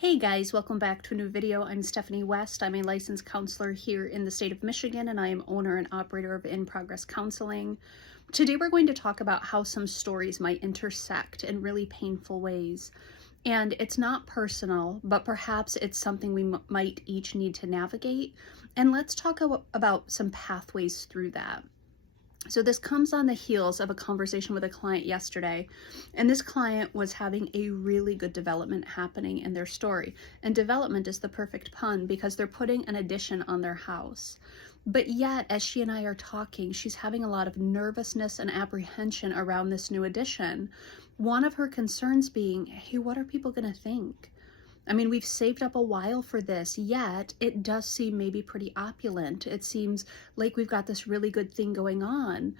Hey guys, welcome back to a new video. I'm Stephanie West. I'm a licensed counselor here in the state of Michigan, and I am owner and operator of In Progress Counseling. Today we're going to talk about how some stories might intersect in really painful ways. And it's not personal, but perhaps it's something we might each need to navigate. And let's talk about some pathways through that. So this comes on the heels of a conversation with a client yesterday, and this client was having a really good development happening in their story. And development is the perfect pun because they're putting an addition on their house. But yet, as she and I are talking, she's having a lot of nervousness and apprehension around this new addition. One of her concerns being, hey, what are people going to think? I mean, we've saved up a while for this, yet it does seem maybe pretty opulent. It seems like we've got this really good thing going on.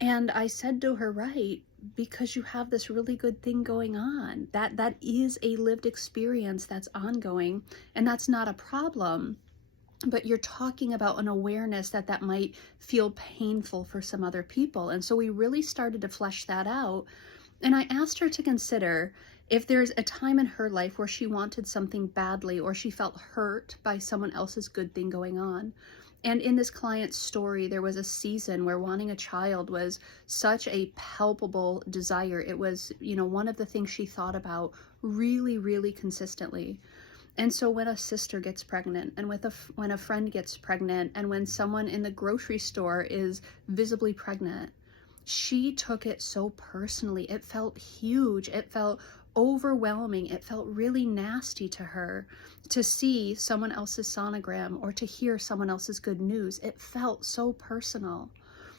And I said to her, right, because you have this really good thing going on. That is a lived experience that's ongoing, and that's not a problem. But you're talking about an awareness that might feel painful for some other people. And so we really started to flesh that out. And I asked her to consider if there's a time in her life where she wanted something badly or she felt hurt by someone else's good thing going on. And in this client's story, there was a season where wanting a child was such a palpable desire. It was, one of the things she thought about really, really consistently. And so when a sister gets pregnant, and when a friend gets pregnant, and when someone in the grocery store is visibly pregnant, she took it so personally. It felt huge. It felt overwhelming. It felt really nasty to her to see someone else's sonogram or to hear someone else's good news. It felt so personal.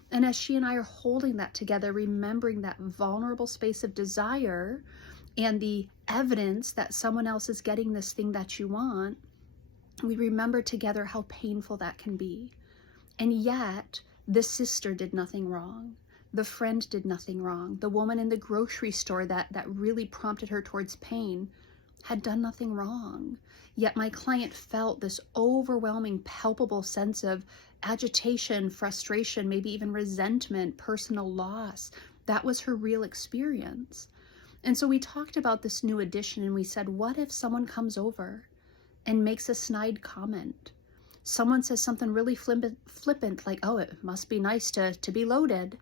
And as she and I are holding that together, remembering that vulnerable space of desire and the evidence that someone else is getting this thing that you want, we remember together how painful that can be. And yet, the sister did nothing wrong. The friend did nothing wrong. The woman in the grocery store that really prompted her towards pain had done nothing wrong. Yet my client felt this overwhelming, palpable sense of agitation, frustration, maybe even resentment, personal loss. That was her real experience. And so we talked about this new addition, and we said, what if someone comes over and makes a snide comment? Someone says something really flippant like, oh, it must be nice to be loaded.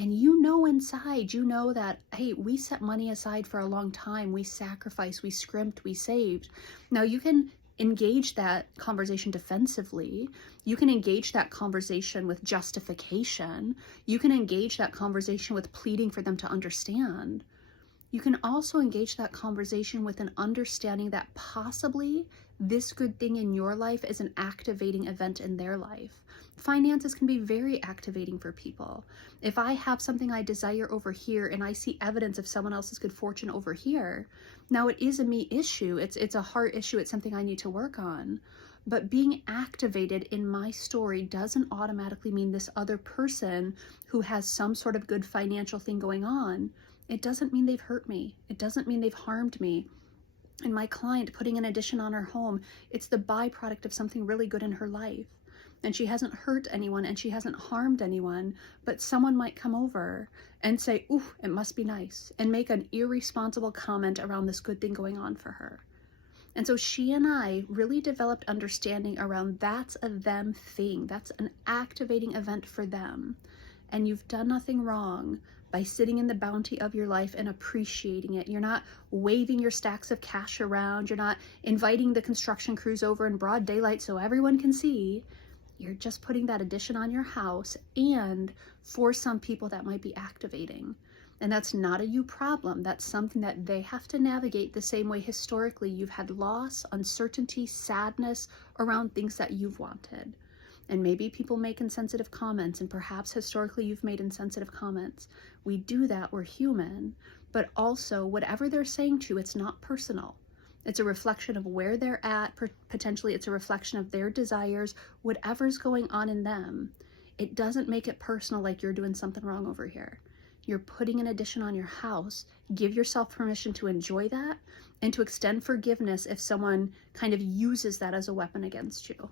And inside, that, hey, we set money aside for a long time. We sacrificed, we scrimped, we saved. Now you can engage that conversation defensively. You can engage that conversation with justification. You can engage that conversation with pleading for them to understand. You can also engage that conversation with an understanding that possibly this good thing in your life is an activating event in their life. Finances can be very activating for people. If I have something I desire over here and I see evidence of someone else's good fortune over here, now it is a me issue. It's a heart issue. It's something I need to work on. But being activated in my story doesn't automatically mean this other person who has some sort of good financial thing going on, it doesn't mean they've hurt me. It doesn't mean they've harmed me. And my client putting an addition on her home, it's the byproduct of something really good in her life. And she hasn't hurt anyone and she hasn't harmed anyone, but someone might come over and say, ooh, it must be nice, and make an irresponsible comment around this good thing going on for her. And so she and I really developed understanding around that's a them thing. That's an activating event for them. And you've done nothing wrong by sitting in the bounty of your life and appreciating it. You're not waving your stacks of cash around. You're not inviting the construction crews over in broad daylight so everyone can see. You're just putting that addition on your house, and for some people that might be activating. And that's not a you problem. That's something that they have to navigate the same way historically you've had loss, uncertainty, sadness around things that you've wanted. And maybe people make insensitive comments, and perhaps historically you've made insensitive comments. We do that, we're human, but also whatever they're saying to you, it's not personal. It's a reflection of where they're at, potentially it's a reflection of their desires, whatever's going on in them. It doesn't make it personal like you're doing something wrong over here. You're putting an addition on your house. Give yourself permission to enjoy that and to extend forgiveness if someone kind of uses that as a weapon against you.